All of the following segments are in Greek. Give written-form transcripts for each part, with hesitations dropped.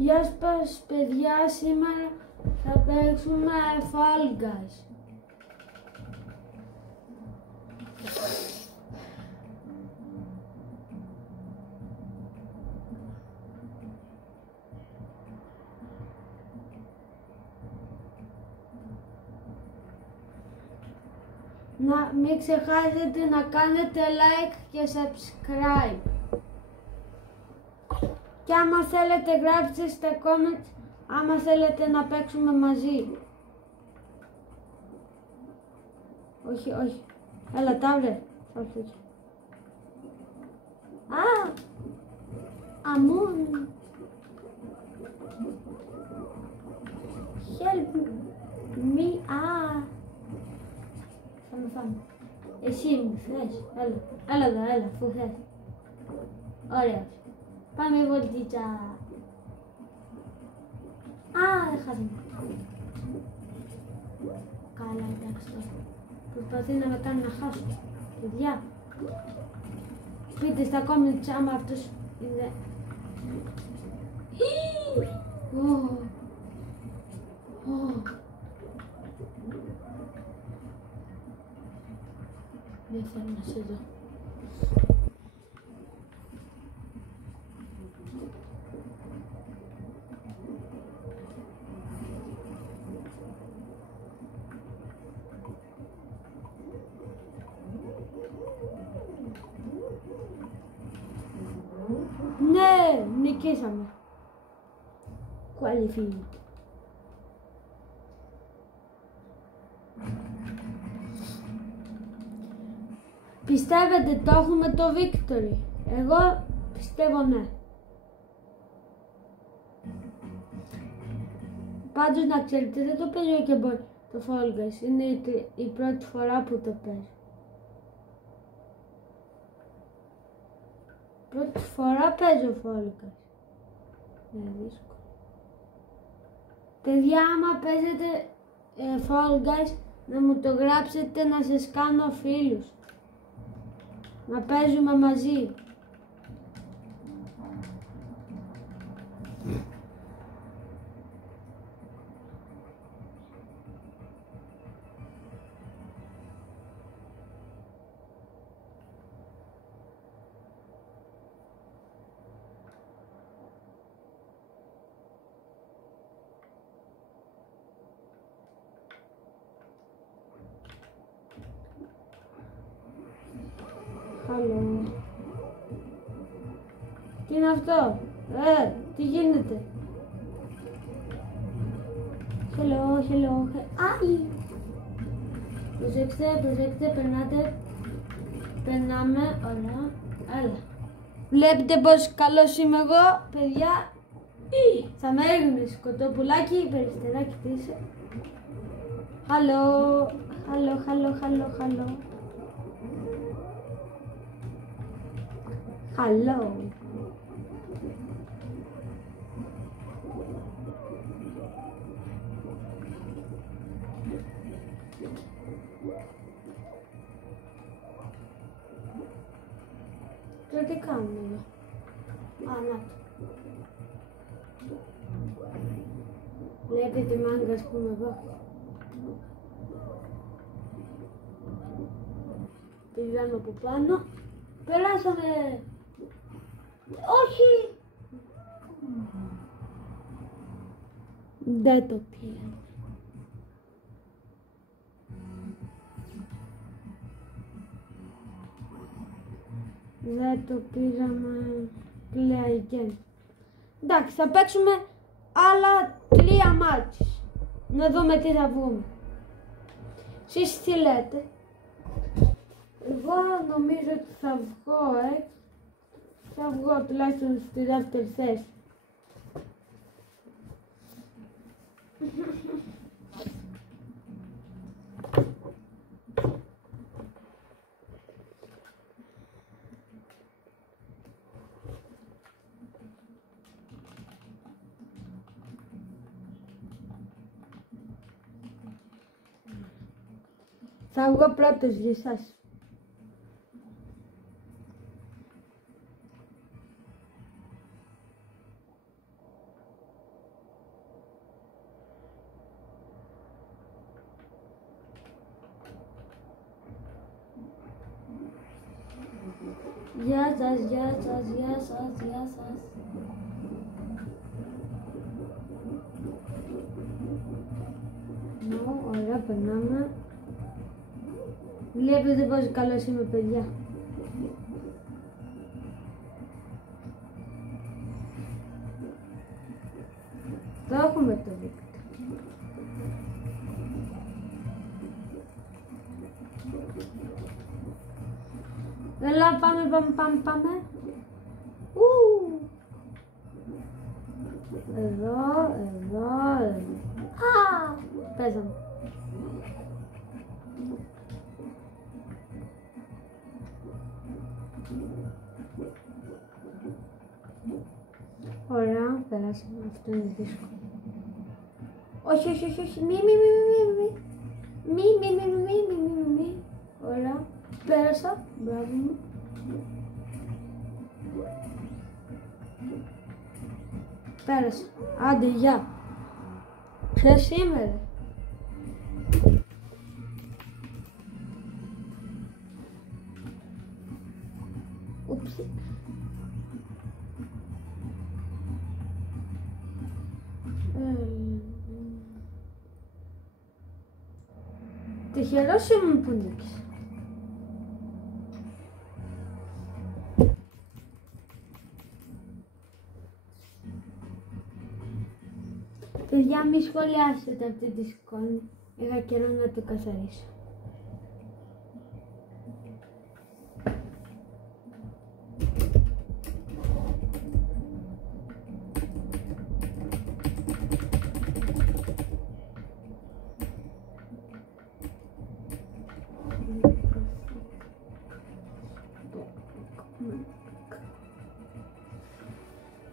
Γεια σας παιδιά, σήμερα θα παίξουμε Fall Guys. Να μην ξεχάσετε να κάνετε like και subscribe. Και άμα θέλετε γράψτε στα comments άμα θέλετε να παίξουμε μαζί. Όχι, όχι. Έλα, ταύρε. Α! Αμούν. Help me. Α! Θα με φάμε. Εσύ μου θες. Έλα. Έλα εδώ, έλα, αφού θες. Ωραία. Πάμε βολτίτσα. Α, δεν χάσαμε. Καλά, εντάξει τώρα. Προσπαθεί να με κάνει να χάσω. Παιδιά. Πείτε στα comments άμα αυτός είναι. Δεν θέλω να σε δω. Ναι, νικήσαμε. Qualified. Πιστεύετε το έχουμε το victory? Εγώ πιστεύω ναι. Πάντως να ξέρετε δεν το παίζω και πολύ το Fall Guys. Είναι η πρώτη φορά που το παίζω. Πρώτη φορά παίζω Fall Guys. Είναι δύσκολο. Παιδιά, άμα παίζετε Fall Guys να μου το γράψετε να σας κάνω φίλους. Να παίζουμε μαζί. Hello. Τι είναι αυτό? Τι γίνεται? Hello. Άι! Προσέξτε, περνάμε, ωραία, έλα. Βλέπετε πως καλός είμαι εγώ, παιδιά. Θα με έγνεις, κοτόπουλάκι, περιστεράκι πίσω. Hello. Hello. Τώρα τι κάνουμε εδώ? Α, να. Βλέπετε μάγκα, ας πούμε εδώ. Πηγαίνω από πάνω. Περάσαμε. Όχι! Δεν το πήραμε. Δεν το πήραμε play again. Εντάξει, θα παίξουμε άλλα 3 μάτσες. Να δούμε τι θα βγούμε. Εσείς τι λέτε? Εγώ νομίζω ότι θα βγω θα βγω τουλάχιστον στη δεύτερη θέση. Θα βγω πρώτος για εσάς. Γεια σας, γεια σας, γεια σας, γεια σας. Ωραία, περνάμε. Βλέπετε πόσο καλός είμαι, παιδιά. Το έχουμε το δίκτυο. Έλα, πάμε. Εδώ. Παίζαμε. Ωραία, περάσαμε. Αυτό είναι δύσκολο. Όχι. Μη. Ωραία, πέρασα. Μπράβο μου. Πέρασα. Άντε, γεια. Ποιος είμαι, ρε? Ούψι. Τυχερός ήμουν που νίκησα. Παιδιά, μη σχολιάσετε αυτή τη σκόνη. Είχα καιρό να το καθαρίσω.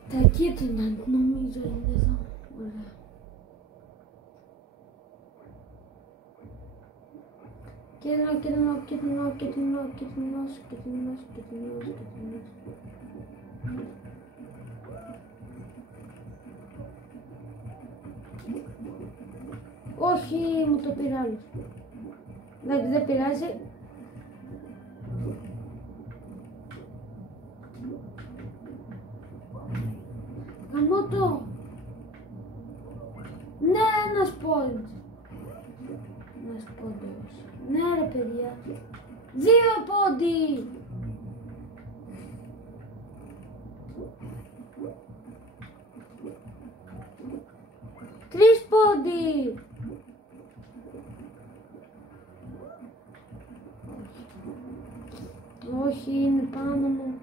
Τα κίτρινα νομίζω είναι εδώ. Ωραία. Κίτρινος. Όχι, μου το πήρε άλλος. Εντάξει, δεν πειράζει. Καμώ το. Ναι, ένας πόντος. Ναι, ρε παιδιά. 2 πόντι. Τρεις πόντι. Όχι, είναι πάνω μου.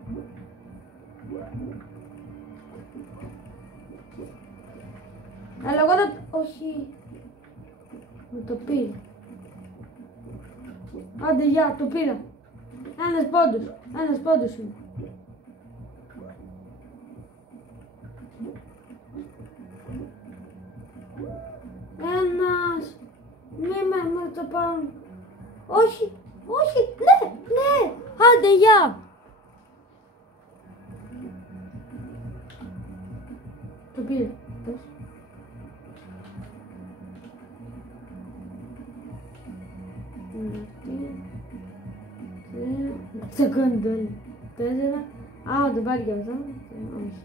Αλλά εγώ δεν... Όχι. Μου το πήρε. Άντε, γεια, το πήρα. Ένας πόντος είναι. Ένας. Μη με το πάνω. Όχι, ναι. Άντε, γεια. Το πήρε. Secondo, 4. Ah, το πάρει και αυτό. Όχι.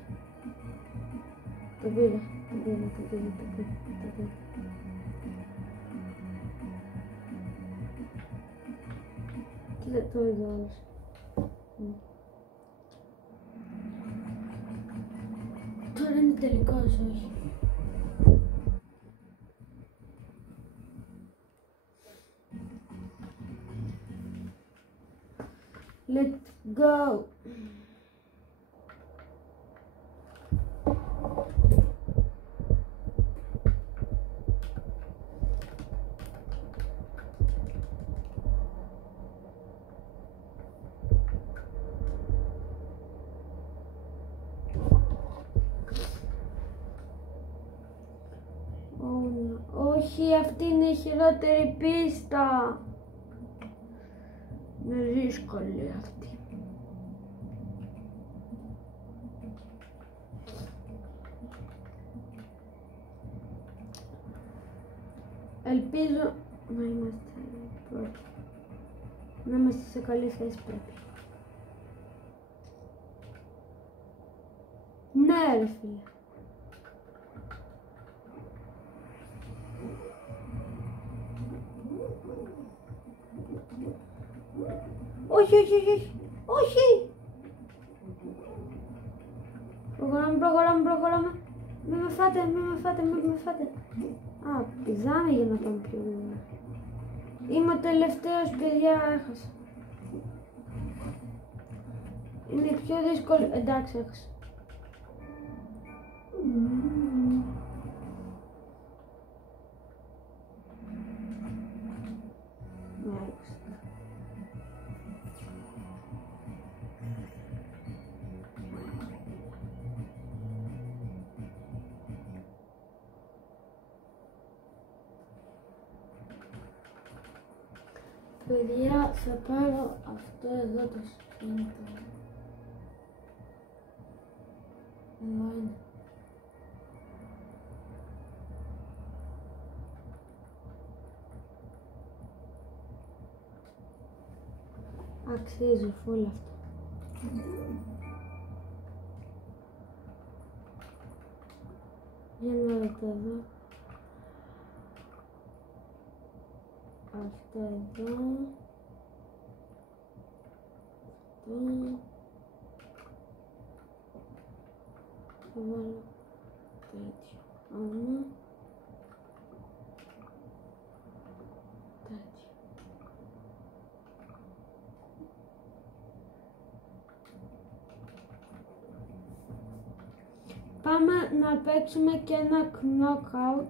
Το πήρα. Κοίτα το είδα όλος. Τώρα είναι τελικός, όχι. Let's go. Όχι, αυτή είναι η χειρότερη πίστα. Είναι δύσκολη αυτή. Ελπίζω να είμαστε πρώτοι. Να είμαστε σε καλή θέση πρέπει. ρε φίλε. Όχι, όχι, όχι, όχι. Όχι. Προχωράμε. Μην με φάτε. Α, πηδάμε για να πάμε πιο γρήγορα. Είμαι ο τελευταίος, παιδιά, έχασα. Είναι πιο δύσκολο. Εντάξει, έχασα. Παιδιά, θα πάρω αυτό εδώ το σπίτι. Εδώ είναι. Αξίζει φουλ αυτό. Για να δείτε εδώ. Αυτό εδώ. Αυτό. Θα βάλω τέτοιο. Άμα. Τέτοιο. Πάμε να παίξουμε και ένα knockout.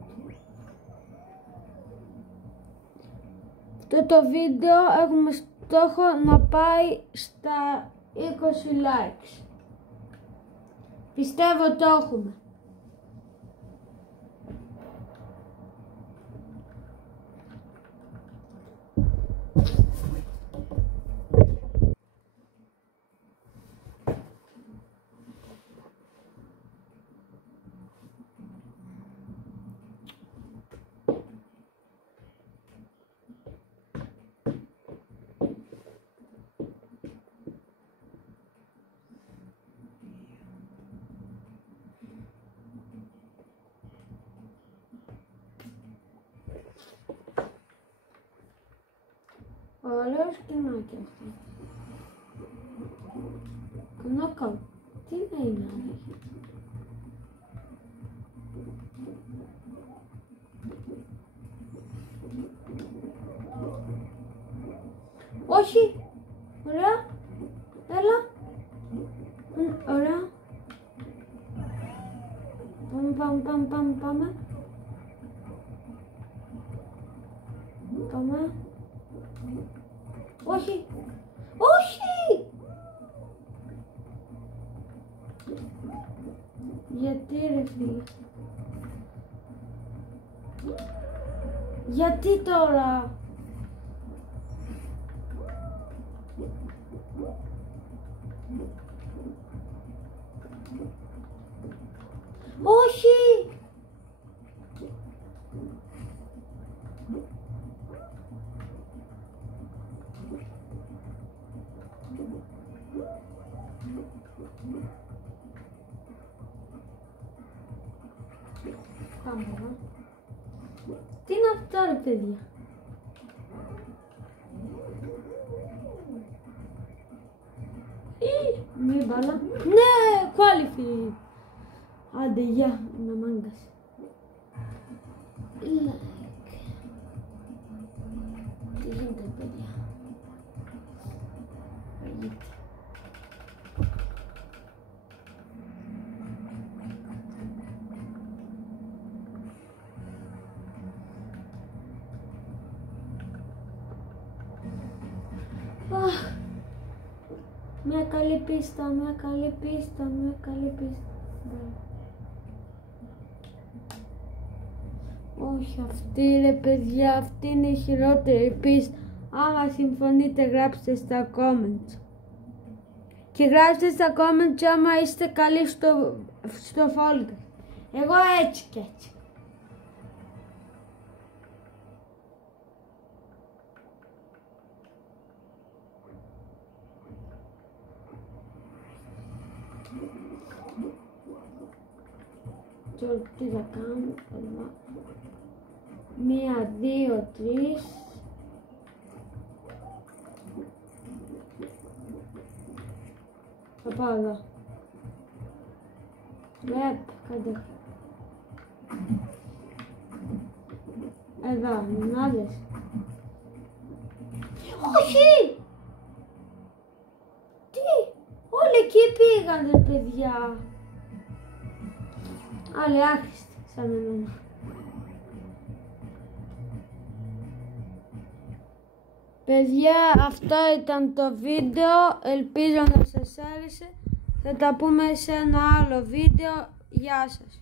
Αυτό το βίντεο έχουμε στόχο να πάει στα 20 likes. Πιστεύω το έχουμε. Ωραίο σκηνάκι αυτό. Knockout. Τι να είναι άλλο. Όχι. Ωραία. Έλα. Ωραία. Πάμε. Πάμε. Όχι! Όχι! Γιατί ρε φίλε? Γιατί τώρα? Όχι! Πάμε εδώ. Τι είναι αυτό ρε παιδιά? Μη μπάλα. Ναι, qualify. Άντε γεια, με μάγκας. Τι γίνεται παιδιά? Μια καλή πίστα. Όχι αυτή ρε παιδιά, αυτή είναι η χειρότερη πίστα. Άμα συμφωνείτε γράψτε στα comments. Και γράψτε στα comments άμα είστε καλοί στο Fall Guys. Εγώ έτσι και έτσι. Τώρα τι θα κάνω εδώ. 1, 2, 3. Θα πάω εδώ. Κάντε. Εδώ, να δεις. Όχι! Τι! Όλοι εκεί πήγανε, παιδιά. Άλλοι άχρηστοι, σαν εμένα. Παιδιά, αυτό ήταν το βίντεο. Ελπίζω να σας άρεσε. Θα τα πούμε σε ένα άλλο βίντεο. Γεια σας.